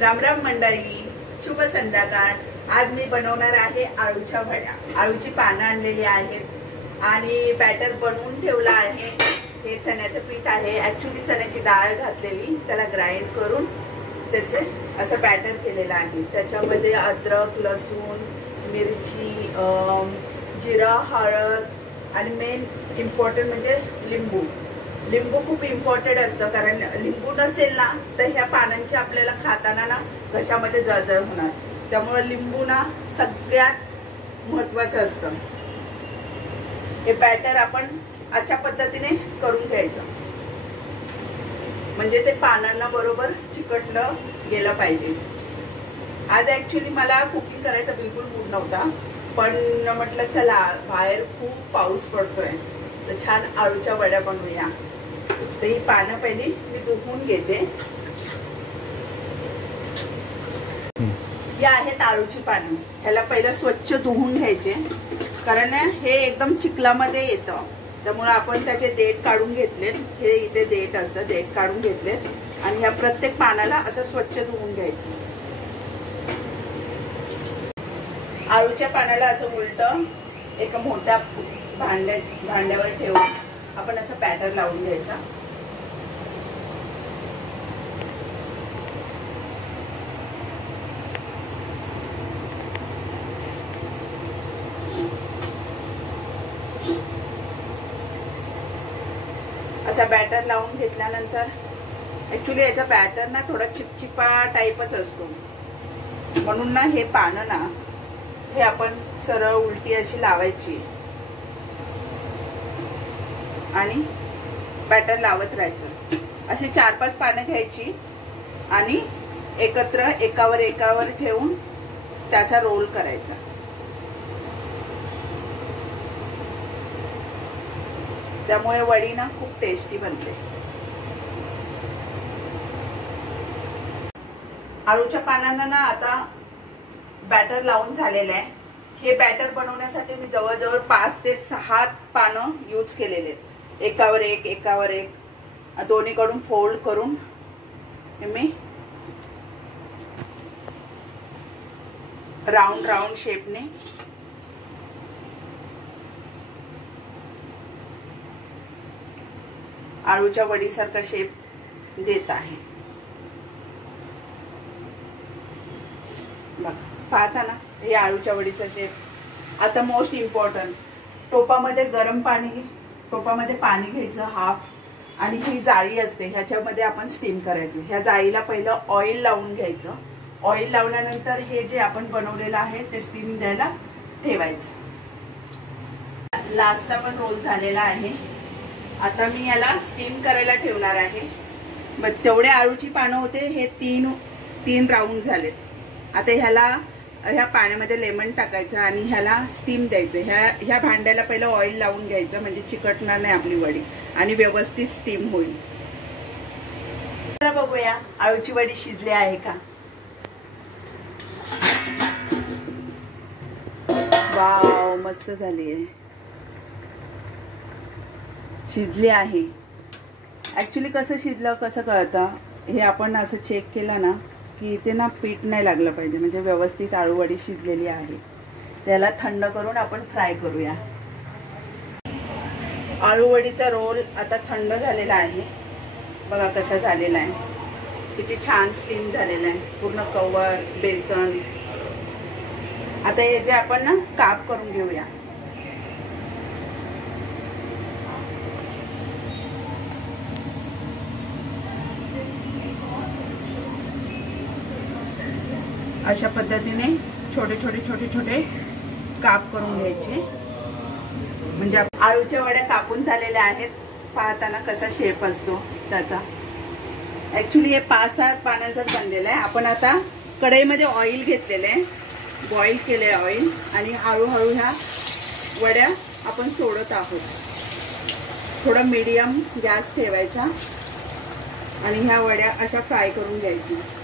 राम राम मंडळी, शुभ संध्याकाळ। आज मी बनवणार आहे आळूच्या वड्या। आळूची पानं आणलेली आहेत आणि बॅटर बनवून ठेवला आहे। हे चण्याचं पीठ आहे, ऍक्च्युली चण्याची डाळ घातलेली, त्याला ग्राइंड करून त्याचे असं बॅटर केलेलं आहे। त्याच्यामध्ये अद्रक, लसूण, मिरची, जिरा, हळद आणि मेन इम्पॉर्टंट म्हणजे लिंबू। लिंबू खूप इम्पॉर्टंट असतं, कारण लिंबू नसेल ना तर ह्या पानांची आपल्याला खाताना ना घशामध्ये जळजळ होणार, त्यामुळे लिंबू ना सगळ्यात महत्त्वाचं असतं। हे बॅटर आपण अशा पद्धतीने करून घ्यायचं, म्हणजे ते पानांना बरोबर चिकटलं गेलं पाहिजे। आज ऍक्च्युली मला कुकिंग करायचा बिलकुल मूड नव्हता, पण म्हटलं चला बाहेर खूप पाऊस पडतोय तर छान आळूच्या वड्या बनवूया। तर ही पानं पहिली मी धुवून घेते। या आहेत आळूची पानं, ह्याला पहिलं स्वच्छ धुवून घ्यायचे, कारण हे एकदम चिखलामध्ये येतं, त्यामुळे आपण त्याचे देठ काढून घेतलेत। हे इथे देठ असतं, देठ काढून घेतलेत आणि ह्या प्रत्येक पानाला असं स्वच्छ धुवून घ्यायचं। आळूच्या पानाला असं उलटं एका मोठ्या भांड्यावर ठेवून आपण असं बॅटर लावून घ्यायचा। असा बॅटर लावून घेतल्यानंतर ऍक्च्युली याचा बॅटर ना थोडा चिपचिपा टाईपच असतो, म्हणून ना हे पानं ना हे आपण सरळ उलटी अशी लावायची आणि बॅटर लावत राहायचं। अशी 4-5 पानं घ्यायची आणि एकत्र एकावर ठेवून त्याचा रोल करायचा। त्यामुळे वडी ना खूप टेस्टी बनते। आळूच्या पानांना ना आता बॅटर लावून झालेलं आहे। हे बॅटर बनवण्यासाठी मी जवळजवळ 5 ते 6 पानं यूज केलेले आहेत, एकावर एक दोन्हीकडून फोल्ड करून मी राऊंड शेपने आळूच्या वडीसारखा शेप देत आहे। बघा, पाहता ना हे आळूच्या वडीचा शेप। आता मोस्ट इम्पॉर्टंट, टोपामध्ये पाणी घ्यायचं हाफ, आणि ही जाळी असते ह्याच्यामध्ये आपण स्टीम करायचं। ह्या जाळीला पहिलं ऑइल लावून घ्यायचं। ऑइल लावल्यानंतर हे जे आपण बनवलेलं आहे ते स्टीम द्यायला ठेवायचं। लास्टचा पण रोल झालेला आहे, आता मी याला स्टीम करायला ठेवणार आहे। मग तेवढे आळूची पानं होते, हे 3 राऊंड झालेत। आता ह्या पाण्यामध्ये लेमन टाकायचं आणि ह्याला स्टीम द्यायचं। ह्या भांड्याला पहिलं ऑइल लावून घ्यायचं, म्हणजे चिकटणार नाही आपली वडी आणि व्यवस्थित स्टीम होईल। चला बघूया आळूची वडी शिजली आहे का। वाव, मस्त झाली आहे, शिजली आहे। ऍक्च्युली कसं शिजलं कसं कळतं, हे आपण असं चेक केलं ना की इथे ना पीठ नाही लागलं पाहिजे, म्हणजे व्यवस्थित आळू वडी शिजलेली आहे। त्याला थंड करून आपण फ्राय करूया। आळू वडीचा रोल आता थंड झालेला आहे, बघा कसा झालेला आहे, किती छान स्टीम झालेला आहे, पूर्ण कवर बेसन। आता हे जे आपण ना काप करून घेऊया। अशा पद्धतीने छोटे काप करून घ्यायचे, म्हणजे आळूच्या वड्या कापून झालेल्या आहेत। पाहताना कसा शेप असतो त्याचा। ऍक्च्युली हे 5-7 पानांचं बनलेलं आहे। आपण आता कढईमध्ये ऑइल घेतलेलं आहे, बॉईल केले ऑइल, आणि हळूहळू ह्या वड्या आपण सोडत आहोत। थोडा मीडियम गॅस ठेवायचा आणि ह्या वड्या अशा फ्राय करून घ्यायच्या।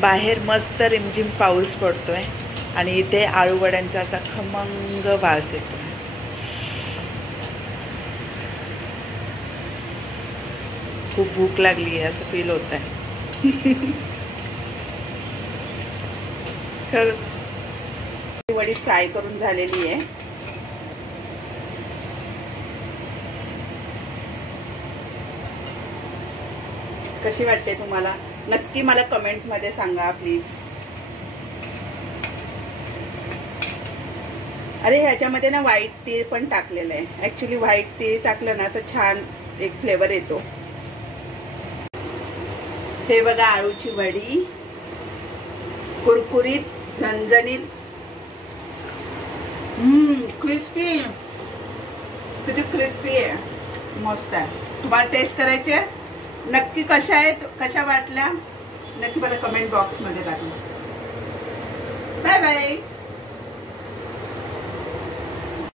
बाहेर मस्त रिमझिम पाऊस पडतोय आणि इथे आळू वड्यांचा असा खमंग वास येतोय. खूप भूक लागली आहे असं फील होत आहे. खरंच वडी फ्राय करून झालेली आहे. कशी वाटते तुम्हाला नक्की मला कमेंट मध्ये सांगा प्लीज. अरे ह्याच्यामध्ये ना व्हाईट तीळ पण टाकलेलं आहे. ऍक्च्युली व्हाईट तीळ टाकलं ना तर छान एक फ्लेवर येतो. हे बघा आळूची वडी कुरकुरीत झणझणीत क्रिस्पी. किती क्रिस्पी आहे, मस्त आहे. तुम्हाला टेस्ट करायचे नक्की कशा आहेत, कशा वाटल्या नक्की मला कमेंट बॉक्स मध्ये टाका. Bye bye.